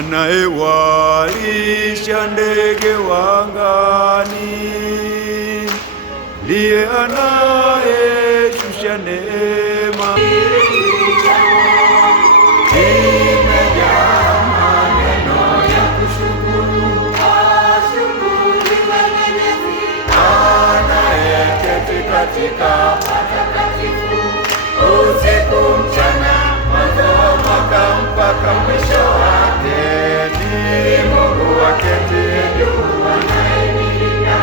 anayewalisha ndege wangani, ndiye anayeshusha neema. Imejaa maneno ya kushukuru, anayeketi katika patakatifu, usiku mchana, mwanzo wa mwaka mpaka mwisho wake. Ni Mungu aketiye juu, anayenilinda.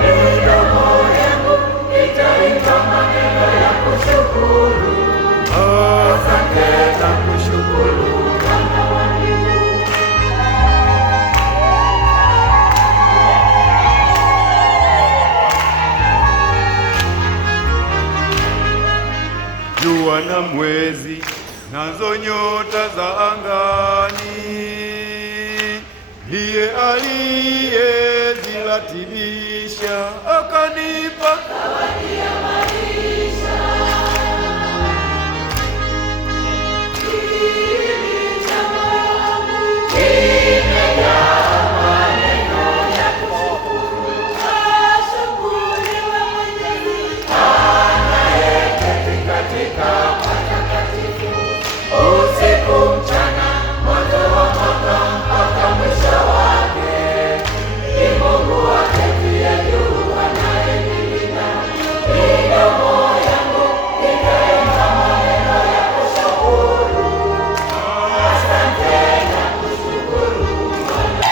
Midomo yangu itaimba maneno ya kushukuru, asante na kushukuru Bwana wangu. Jua na mwezi nazo nyota za angani, ndiye aliyeziratilisha, akanipa zawadi ya maisha. Imejaa maneno ya kushukuru, ashukuriwe Mwenyezi, anayeketi katika patakatifu, usiku mchana, mwanzo wa mwaka mpaka mwisho wake. Ni Mungu aketiye juu, anayenilinda. Midomo yangu itaimba maneno ya kushukuru, asante na kushukuru Bwana.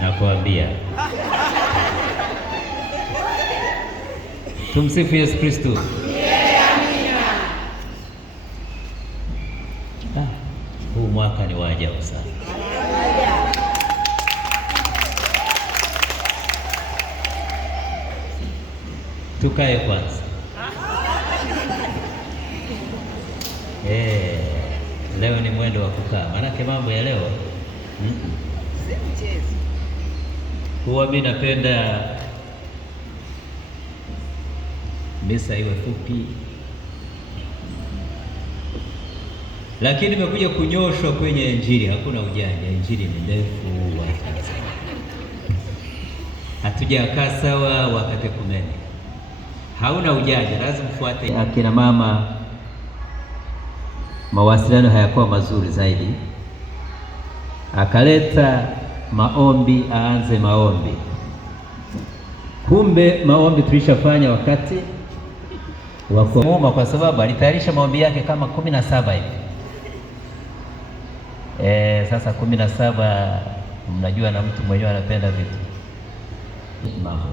Nakuambia tumsifu Yesu Kristo. Huu mwaka ni wa ajabu sana. Tukae kwanza. Leo ni mwendo wa kukaa, maanake mambo ya leo huwa mimi napenda misa iwe fupi, lakini nimekuja kunyoshwa kwenye Injili. Hakuna ujanja, Injili ni ndefu, hatujakaa sawa wakati kumene. Hauna ujanja, lazima ufuate. Akina mama, mawasiliano hayakuwa mazuri zaidi, akaleta maombi, aanze maombi. Kumbe maombi tulishafanya wakati wa kuomba, kwa sababu alitayarisha maombi yake kama 17 hivi. Sasa 17, mnajua na mtu mwenyewe anapenda vitu mambo,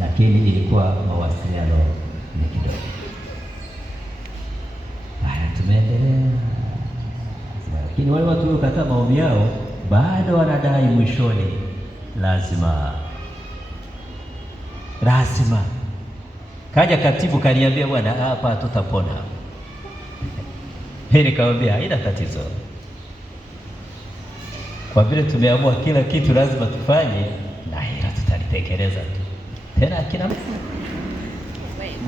lakini ilikuwa mawasiliano ni kidogo. Haya, tumeendelea, lakini wale watu waliokataa maombi yao bado wanadai mwishoni lazima. Kaja katibu kaniambia, bwana, hapa tutapona. Mimi nikamwambia haina tatizo, kwa vile tumeamua kila kitu lazima tufanye, na hila tutalitekeleza tu. Tena akina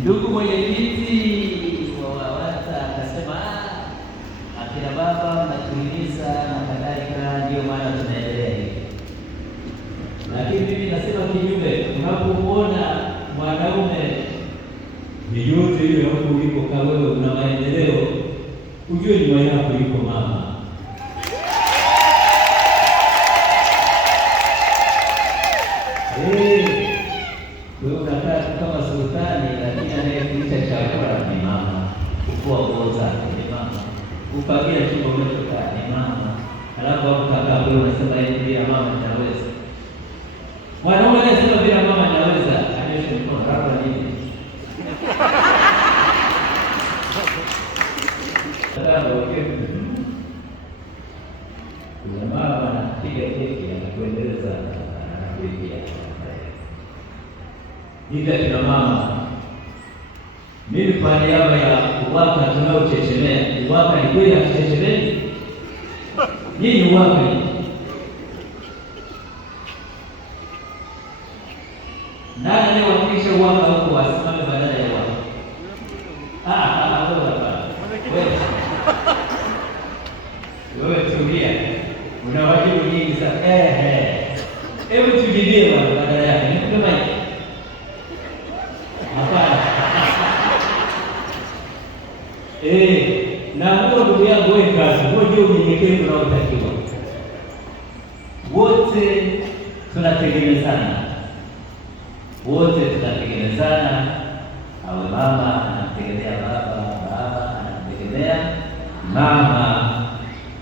ndugu mwenyekiti wa WAWATA akasema, akina baba mnatuhimiza na kadhalika, ndio maana tunaendelea hivi. Lakini mimi nasema kinyume. Unapomuona mwanaume yeyote yule hapo ulipokaa wewe una maendeleo, ujue nyuma yako yuko mama. Wewe unakaa kama sultani, lakini anayekulisha chakula ni mama, kufua nguo zake ni mama, kufagia chumba unachokaa ni mama. Alafu hapo kaka wewe unasema yeye bila mama anaweza. Mwanaume anasema bila mama anaweza, anyoshe mkono hapa nini? Kuna mama anapiga keki anakuendeleza anakuibia. Hivi kina mama, mimi kwa niaba ya UWAKA tunaochechemea, UWAKA ni kweli hatuchechemei? Nini UWAKA ni? Nani anayewakilisha uwanga huko asimame badala ya uwanga? Wewe tulia. Una wajibu nyingi sana. Hebu tujibie bwana badala yake. Nikupe maji. Hapana. Na huo ndugu yangu wewe kazi. Huo ndio unyenyekevu unaotakiwa. Wote tunategemezana. Wote tunategemezana. Awe mama anamtegemea baba, baba anamtegemea mama.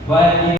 Kwa